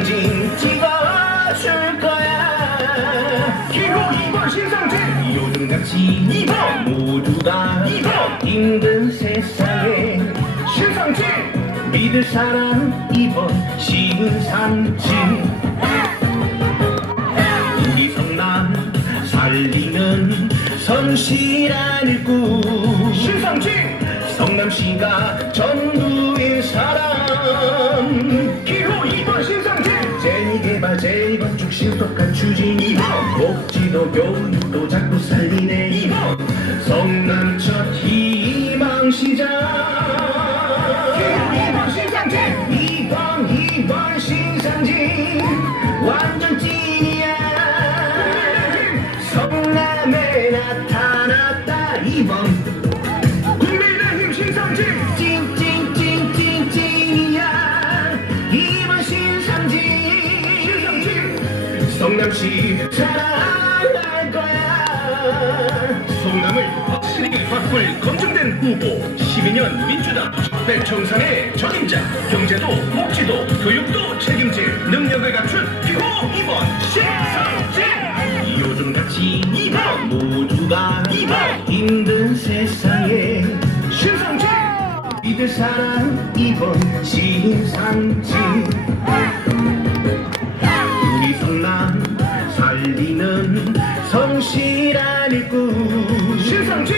신상진 찍어줄 거야. 기호 2번 신상진 요즘같이 이번! 모두가 이번! 힘든 세상에 신상진 믿을 사람 이번. 신상진. 우리 성남 살리는 성실한 일꾼 신상진 성남시가 전 신속한 추진 복지도 교 성남시 사랑할 거야 성남을 확실히 바꿀 검증된 후보 12년 민주당 촛대청산의 적임자 경제도 복지도 교육도 책임질 능력을 갖춘 기호 2번 신상진 요즘같이 이번! 모두가 이번! 힘든 세상에 신상진 믿을 사람 이번 신상진 일꾼 신상진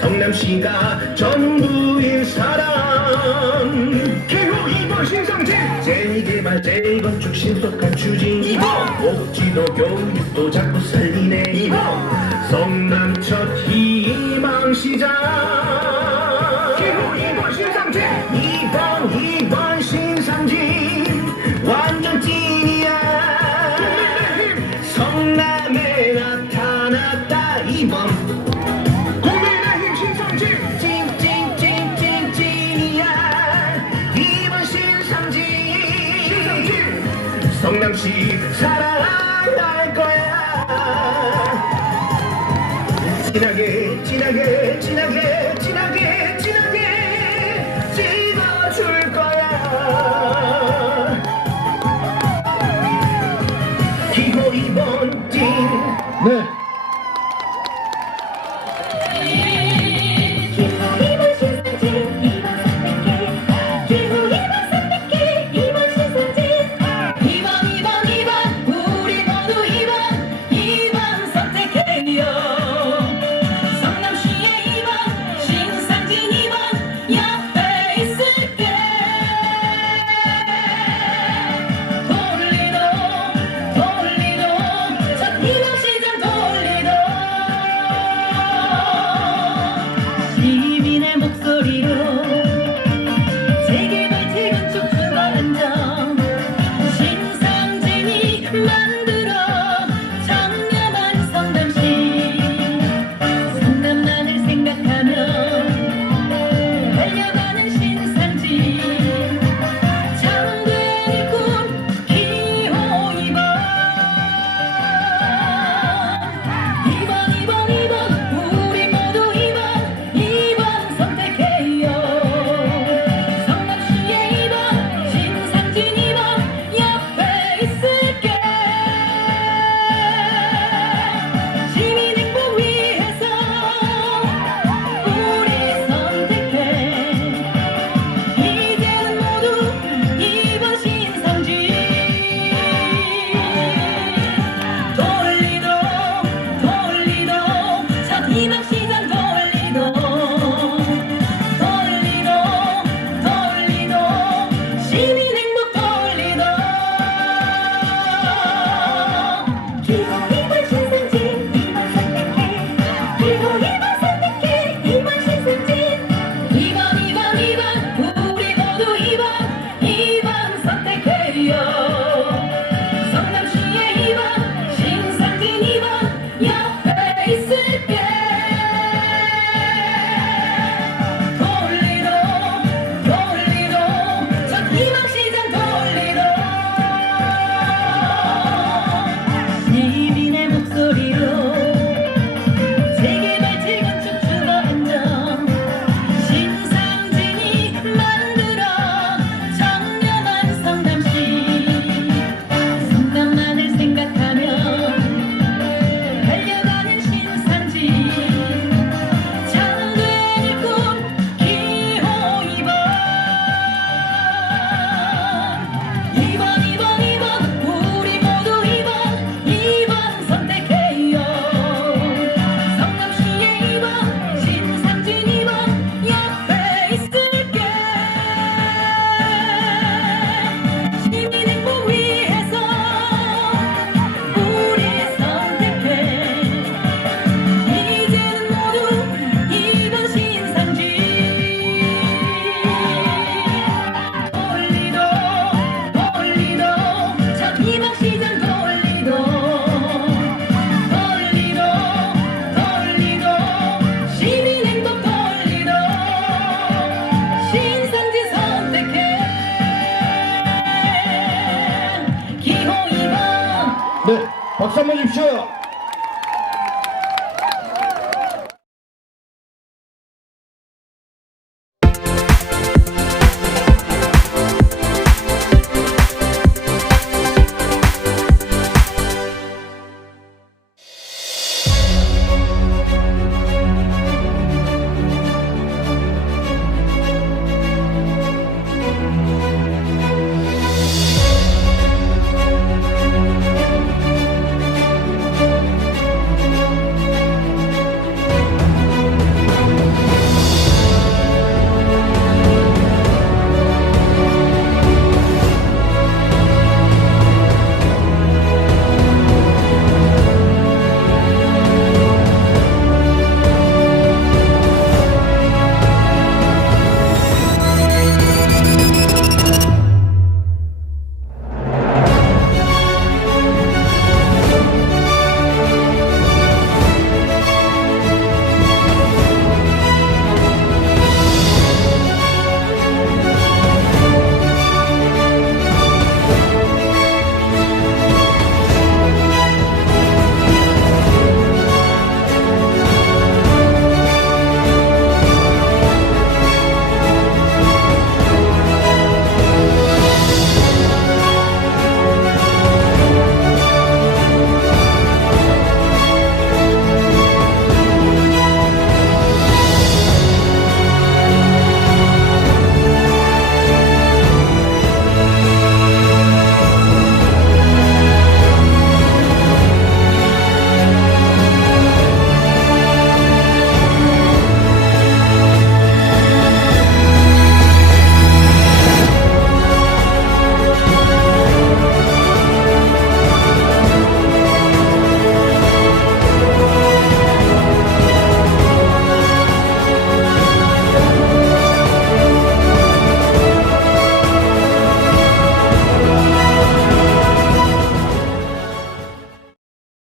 성남시가 전부인 사람. 기호 2번 신상진 재미개발 재건축 신속한 추진. 이번! 복지도 교육도 자꾸 살리네. 성남 첫 희망시장 성남시 사랑할 거야. 진하게 진하게 신